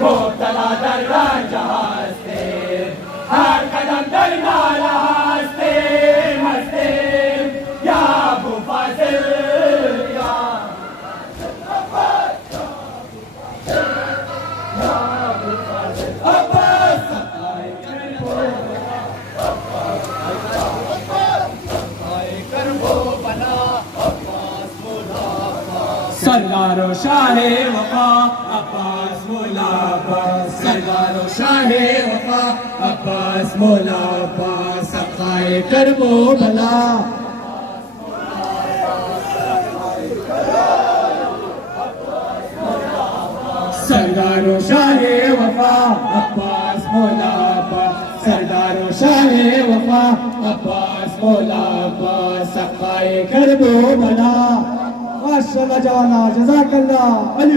मुब्तला दर जहाज थे, हर कदम दर नाला हंसते मस्ते, या अबू फाजिल या सरदारो शाहे वफा अब्बास मुलाबास, सरदारो शाहे वफा अब्बास मुलाबास, सखाए करबो भला सरदारो शाहे वफा अब्बास मुलाबास, सरदारो शाहे वफा अब्बास मुलाबास, सखाए करबो भला। माशाअल्लाह जवाना, जज़ाकल्लाह। अली